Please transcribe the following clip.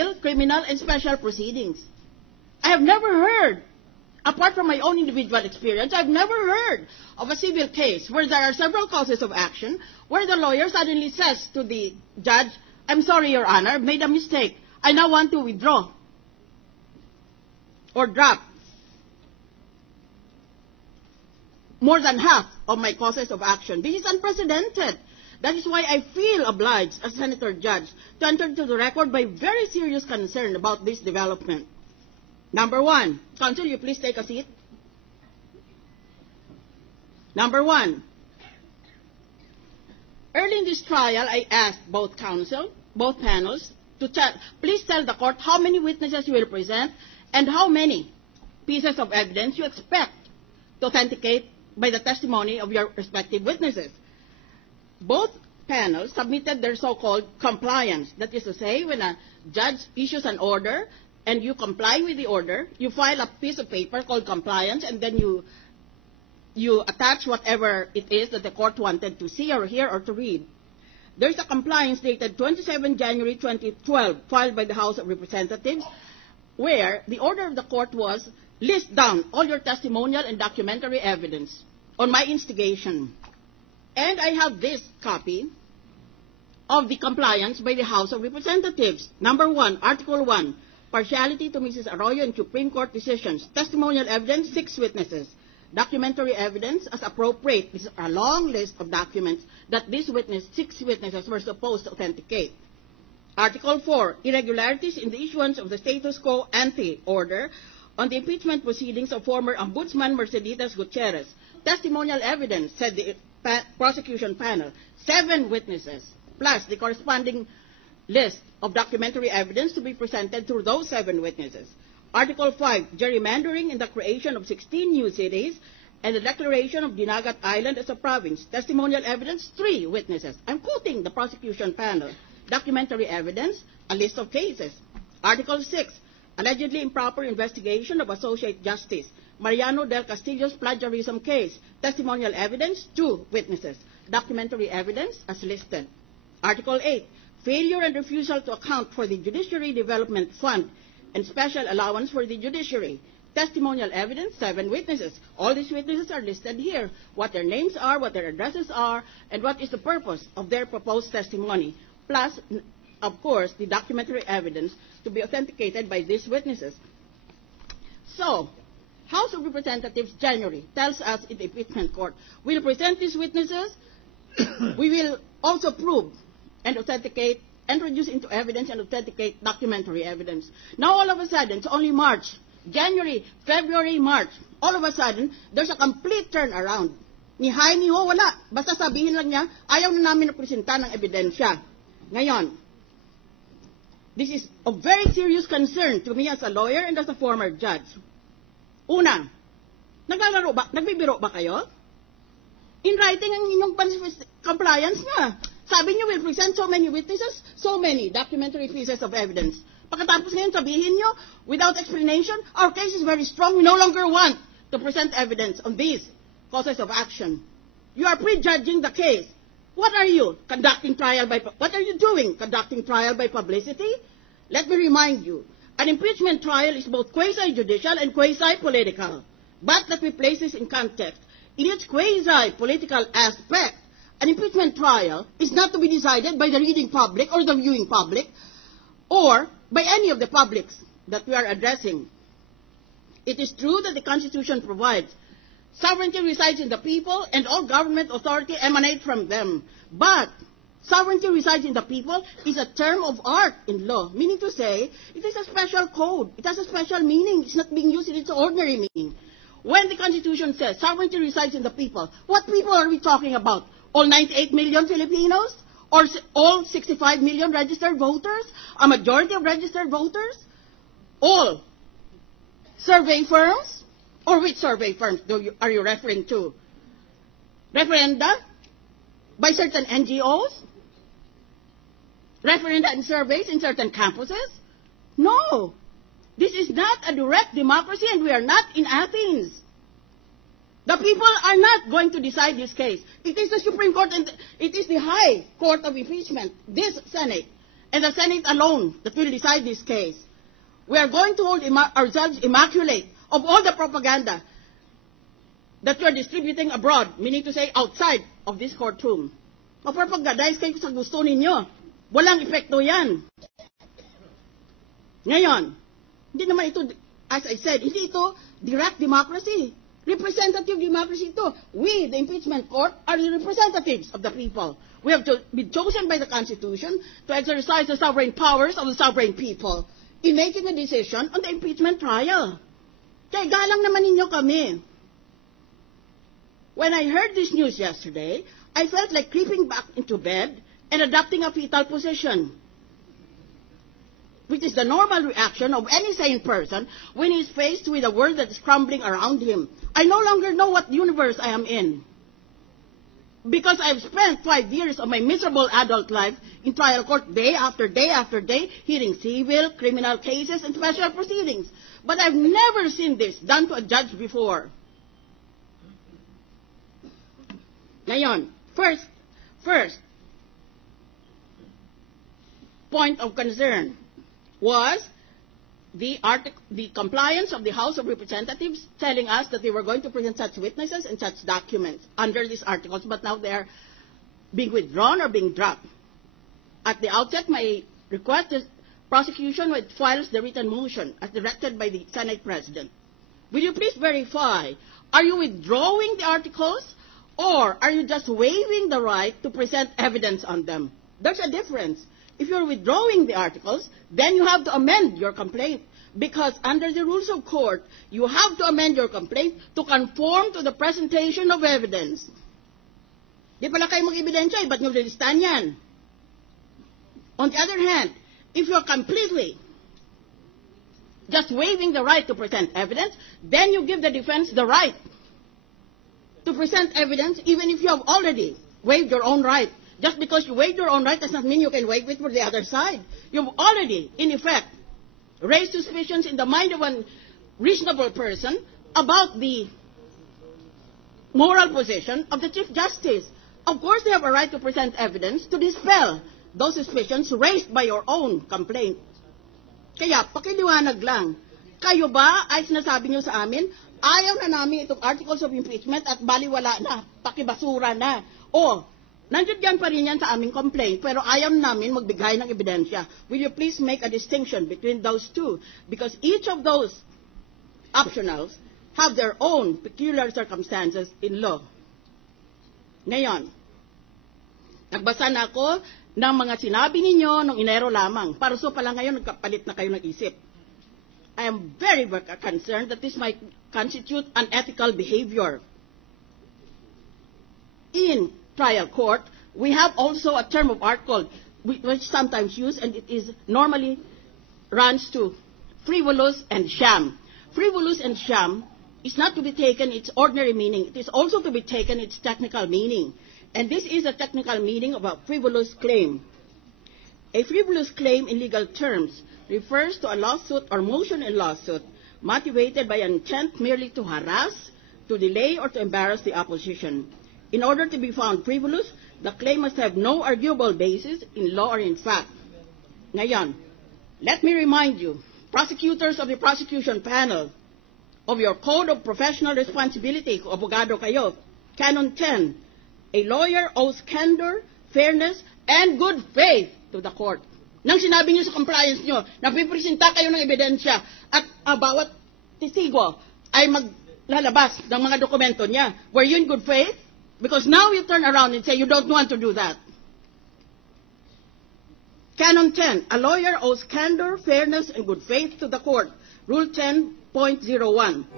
civil, criminal, and special proceedings. I have never heard, apart from my own individual experience, I've never heard of a civil case where there are several causes of action, where the lawyer suddenly says to the judge, I'm sorry, Your Honor, I've made a mistake. I now want to withdraw or drop more than half of my causes of action. This is unprecedented. That is why I feel obliged as Senator Judge to enter into the record my very serious concern about this development. Number one, Counsel, you please take a seat. Number one, early in this trial, I asked both panels, to please tell the court how many witnesses you will present and how many pieces of evidence you expect to authenticate by the testimony of your respective witnesses. Both panels submitted their so-called compliance. That is to say, when a judge issues an order and you comply with the order, you file a piece of paper called compliance, and then you attach whatever it is that the court wanted to see or hear or to read. There's a compliance dated 27 January 2012 filed by the House of Representatives, where the order of the court was list down all your testimonial and documentary evidence on my instigation. And I have this copy of the compliance by the House of Representatives. Number one, Article 1, partiality to Mrs. Arroyo in Supreme Court decisions. Testimonial evidence, 6 witnesses. Documentary evidence as appropriate. This is a long list of documents that these 6 witnesses were supposed to authenticate. Article 4, irregularities in the issuance of the status quo ante order on the impeachment proceedings of former Ombudsman Merceditas Gutierrez. Testimonial evidence, said the prosecution panel, 7 witnesses, plus the corresponding list of documentary evidence to be presented through those 7 witnesses. Article 5, gerrymandering in the creation of 16 new cities and the declaration of Dinagat Island as a province. Testimonial evidence, 3 witnesses. I'm quoting the prosecution panel. Documentary evidence, a list of cases. Article 6, allegedly improper investigation of Associate Justice Mariano del Castillo's plagiarism case. Testimonial evidence, 2 witnesses. Documentary evidence as listed. Article 8, failure and refusal to account for the Judiciary Development Fund and special allowance for the judiciary. Testimonial evidence, 7 witnesses. All these witnesses are listed here. What their names are, what their addresses are, and what is the purpose of their proposed testimony. Plus, of course, the documentary evidence to be authenticated by these witnesses. So, House of Representatives, January, tells us in the impeachment court, we'll present these witnesses, we will also prove and authenticate, introduce into evidence and authenticate documentary evidence. Now, all of a sudden, it's only March, January, February, March. All of a sudden, there's a complete turnaround. Ni hi, ni ho, wala. Basta sabihin lang niya, ayaw na namin napresenta ng ebidensya. Ngayon, this is of very serious concern to me as a lawyer and as a former judge. Una, naglalaro ba? Nagbibiro ba kayo? In writing ang inyong compliance nga. Sabi niyo, we'll present so many witnesses, so many documentary pieces of evidence. Pagkatapos ngayon, sabihin niyo, without explanation, our case is very strong. We no longer want to present evidence on these causes of action. You are prejudging the case. What are you? Conducting trial by... What are you doing? Conducting trial by publicity? Let me remind you, an impeachment trial is both quasi-judicial and quasi-political. But let me place this in context. In its quasi-political aspect, an impeachment trial is not to be decided by the reading public or the viewing public or by any of the publics that we are addressing. It is true that the Constitution provides sovereignty resides in the people and all government authority emanate from them. But sovereignty resides in the people is a term of art in law, meaning to say it is a special code. It has a special meaning. It's not being used in its ordinary meaning. When the Constitution says sovereignty resides in the people, what people are we talking about? All 98 million Filipinos? Or all 65 million registered voters? A majority of registered voters? All survey firms? Or which survey firms are you referring to? Referenda? By certain NGOs? Referenda and surveys in certain campuses? No. This is not a direct democracy and we are not in Athens. The people are not going to decide this case. It is the Supreme Court and it is the High Court of Impeachment, this Senate. and the Senate alone that will decide this case. We are going to hold ourselves immaculate of all the propaganda that you are distributing abroad, meaning to say outside of this courtroom. Mapropagadize kayo sa gusto ninyo. Walang epekto yan. Ngayon, hindi naman ito, as I said, hindi ito direct democracy. Representative democracy ito. We, the impeachment court, are the representatives of the people. We have to be chosen by the Constitution to exercise the sovereign powers of the sovereign people in making a decision on the impeachment trial. Kaya galang naman ninyo kami. When I heard this news yesterday, I felt like creeping back into bed and adopting a fetal position, which is the normal reaction of any sane person when he is faced with a world that is crumbling around him. I no longer know what universe I am in, because I've spent 5 years of my miserable adult life in trial court day after day after day, hearing civil, criminal cases, and special proceedings. But I've never seen this done to a judge before. Ngayon, first point of concern was the compliance of the House of Representatives telling us that they were going to present such witnesses and such documents under these articles, but now they are being withdrawn or being dropped. At the outset, my request is prosecution files the written motion as directed by the Senate President. Will you please verify, are you withdrawing the articles, or are you just waiving the right to present evidence on them? There's a difference. If you're withdrawing the articles, then you have to amend your complaint, because under the rules of court, you have to amend your complaint to conform to the presentation of evidence. Di pala kayo mag-ebidensya, ba't nyo lilistan yan? On the other hand, if you're completely just waiving the right to present evidence, then you give the defense the right to present evidence, even if you have already waived your own right. Just because you waived your own right does not mean you can waive it for the other side. You've already, in effect, raised suspicions in the mind of a reasonable person about the moral position of the Chief Justice. Of course, they have a right to present evidence to dispel those suspicions raised by your own complaint. Kaya, pakiliwanag lang. Kayo ba, ay sinasabi nyo sa amin, ayaw na namin itong articles of impeachment at baliwala na, pakibasura na. O, nandiyan pa rin yan sa aming complaint, pero ayaw namin magbigay ng ebidensya. Will you please make a distinction between those two? Because each of those optionals have their own peculiar circumstances in law. Ngayon, nagbasa na ako ng mga sinabi ninyo noong Enero lamang. Paruso pa lang ngayon, nagkapalit na kayo ng isip. I am very concerned that this might constitute unethical behavior. In trial court, we have also a term of art called, which sometimes used, and it is normally runs to frivolous and sham. Frivolous and sham is not to be taken its ordinary meaning. It is also to be taken its technical meaning. And this is a technical meaning of a frivolous claim. A frivolous claim in legal terms refers to a lawsuit or motion in lawsuit motivated by an intent merely to harass, to delay, or to embarrass the opposition. In order to be found frivolous, the claim must have no arguable basis in law or in fact. Ngayon, let me remind you, prosecutors of the prosecution panel, of your code of professional responsibility, kung abogado kayo, Canon 10, a lawyer owes candor, fairness, and good faith to the court. Nang sinabi niyo sa compliance niyo, napipresenta kayo ng ebidensya at bawat testigo ay maglalabas ng mga dokumento niya. Were you in good faith? Because now you turn around and say you don't want to do that. Canon 10, a lawyer owes candor, fairness, and good faith to the court. Rule 10.01.